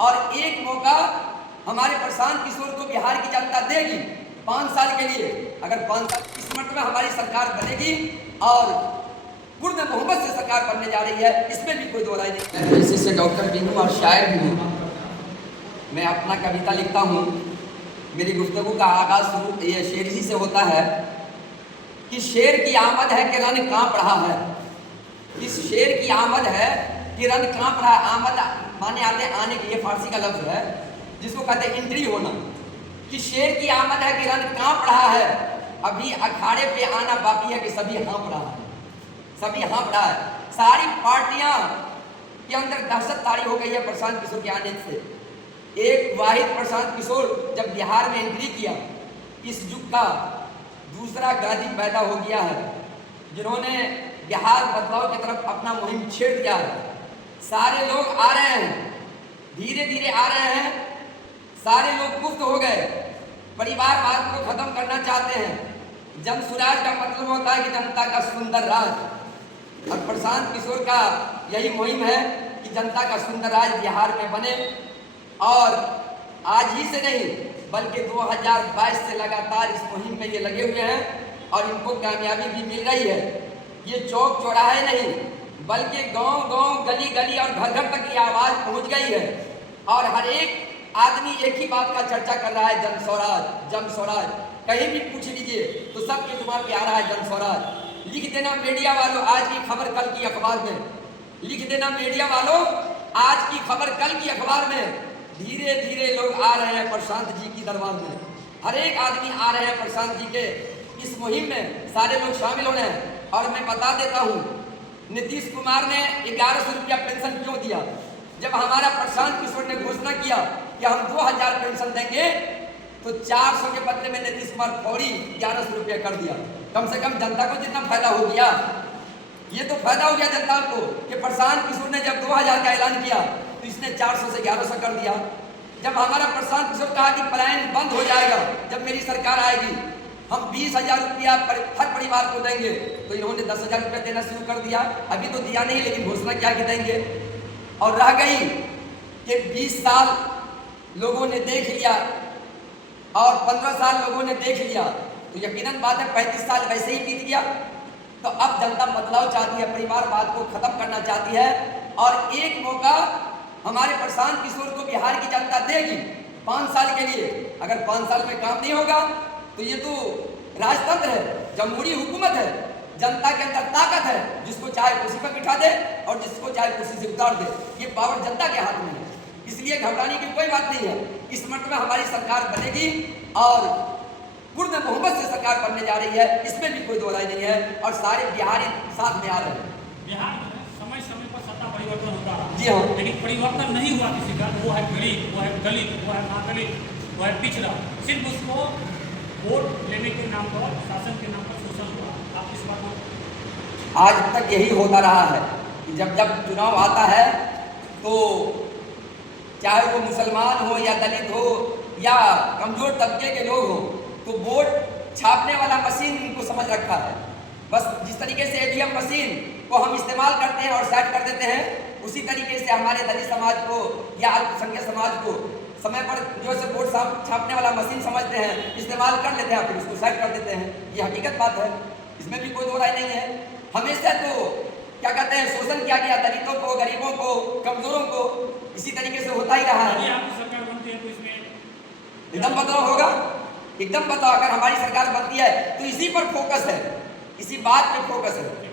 और एक मौका हमारे प्रशांत किशोर को बिहार की जनता देगी 5 साल के लिए। अगर 5 साल इस मट में हमारी सरकार बनेगी और पूर्ण बहुमत से सरकार बनने जा रही है, इसमें भी कोई दो राय नहीं। मैं पेशे से डॉक्टर भी हूँ और शायर भी हूँ। मैं अपना कविता लिखता हूँ। मेरी गुफ्तगू का आगाज शुरू ये शेर ही से होता है कि शेर की आमद है कि रन कांप रहा है। इस शेर की आमद है कि रन कांप रहा है। आमद माने आते आने के, ये फारसी का लफ्ज है जिसको कहते हैं एंट्री होना। कि शेर की आमद है कि रन कांप रहा है, अभी अखाड़े पे आना बाकी है कि सभी हाँप रहा है, सभी हाँप रहा है। सारी पार्टियां के अंदर दहशत तारी हो गई है प्रशांत किशोर के आने से। एक वाहिद प्रशांत किशोर जब बिहार में एंट्री किया, इस युग का दूसरा गांधी पैदा हो गया है जिन्होंने बिहार बदलाव की तरफ अपना मुहिम छेड़ दिया है। सारे लोग आ रहे हैं, धीरे धीरे आ रहे हैं। सारे लोग गुप्त हो गए, परिवारवाद को खत्म करना चाहते हैं। जन स्वराज का मतलब होता है कि जनता का सुंदर राज, और प्रशांत किशोर का यही मुहिम है कि जनता का सुंदर राज बिहार में बने। और आज ही से नहीं बल्कि 2022 से लगातार इस मुहिम में ये लगे हुए हैं और इनको कामयाबी भी मिल रही है। ये चौक चौराहे नहीं बल्कि गांव गांव, गली गली और घर घर तक ये आवाज पहुंच गई है और हर एक आदमी एक ही बात का चर्चा कर रहा है, जन स्वराज, जन स्वराज। कहीं भी पूछ लीजिए तो सबके जुबान पे आ रहा है जन स्वराज। लिख देना मीडिया वालों आज की खबर कल की अखबार में, लिख देना मीडिया वालों आज की खबर कल की अखबार में। धीरे धीरे लोग आ रहे हैं प्रशांत जी की दरबार में, हर एक आदमी आ रहे हैं प्रशांत जी के इस मुहिम में, सारे लोग शामिल हो रहे हैं। और मैं बता देता हूँ, नीतीश कुमार ने 1100 रुपया पेंशन क्यों दिया? जब हमारा प्रशांत किशोर ने घोषणा किया कि हम 2000 पेंशन देंगे तो 400 के बदले में नीतीश कुमार फौरी 1100 रुपया कर दिया। कम से कम जनता को जितना फायदा हो गया, ये तो फायदा हो गया जनता को कि प्रशांत किशोर ने जब 2000 का ऐलान किया तो इसने 400 से 1100 कर दिया। जब हमारा प्रशांत किशोर कहा कि पलायन बंद हो जाएगा जब मेरी सरकार आएगी, हम 20,000 रुपया हर परिवार को देंगे, तो इन्होंने 10,000 रुपया देना शुरू कर दिया। अभी तो दिया नहीं लेकिन घोषणा क्या कि देंगे। और रह गई कि 20 साल लोगों ने देख लिया और 15 साल लोगों ने देख लिया, तो यकीनन बात है 35 साल वैसे ही बीत गया। तो अब जनता बदलाव चाहती है, परिवारवाद को खत्म करना चाहती है और एक मौका हमारे प्रशांत किशोर को बिहार की जनता देगी 5 साल के लिए। अगर 5 साल में काम नहीं होगा तो ये तो राजतंत्र है, जमहूरी हुकूमत है, जनता के अंदर ताकत है, जिसको चाहे कुर्सी पर बिठा दे और जिसको चाहे कुर्सी से उतार दे। ये पावर जनता के हाथ में है, इसलिए घबराने की कोई बात नहीं है। इस मट में हमारी सरकार बनेगी और पूर्ण बहुमत से सरकार बनने जा रही है, इसमें भी कोई दो राय नहीं है। और सारे बिहारी साथ में आ रहे हैं। बिहार में समय समय पर सत्ता परिवर्तन होता है, जी हाँ, लेकिन परिवर्तन नहीं हुआ किसी का। वो है गरीब, वो है दलित, वो है नादलित, वो है पिछड़ा। सिर्फ उसको वोट लेने के नाम पर, शासन के नाम पर शोषण हुआ। आप इस बात को आज तक यही होता रहा है कि जब जब चुनाव आता है तो चाहे वो मुसलमान हो या दलित हो या कमजोर तबके के लोग हो, तो वोट छापने वाला मशीन इनको समझ रखा है। बस जिस तरीके से ईवीएम मशीन को हम इस्तेमाल करते हैं और सेट कर देते हैं, उसी तरीके से हमारे दलित समाज को या अल्पसंख्यक समाज को समय पर जो से वोट छापने वाला मशीन समझते हैं, इस्तेमाल कर लेते हैं, फिर उसको सेट कर देते हैं। ये हकीकत बात है, इसमें भी कोई दो राय नहीं है। हमेशा तो क्या कहते हैं, शोषण किया गया दलितों को, गरीबों को, कमजोरों को, इसी तरीके से होता ही रहा है। आपकी सरकार बनती है तो इसमें एकदम बदलाव होगा, एकदम बदलाव। अगर हमारी सरकार बनती है तो इसी पर फोकस है, इसी बात पे फोकस है।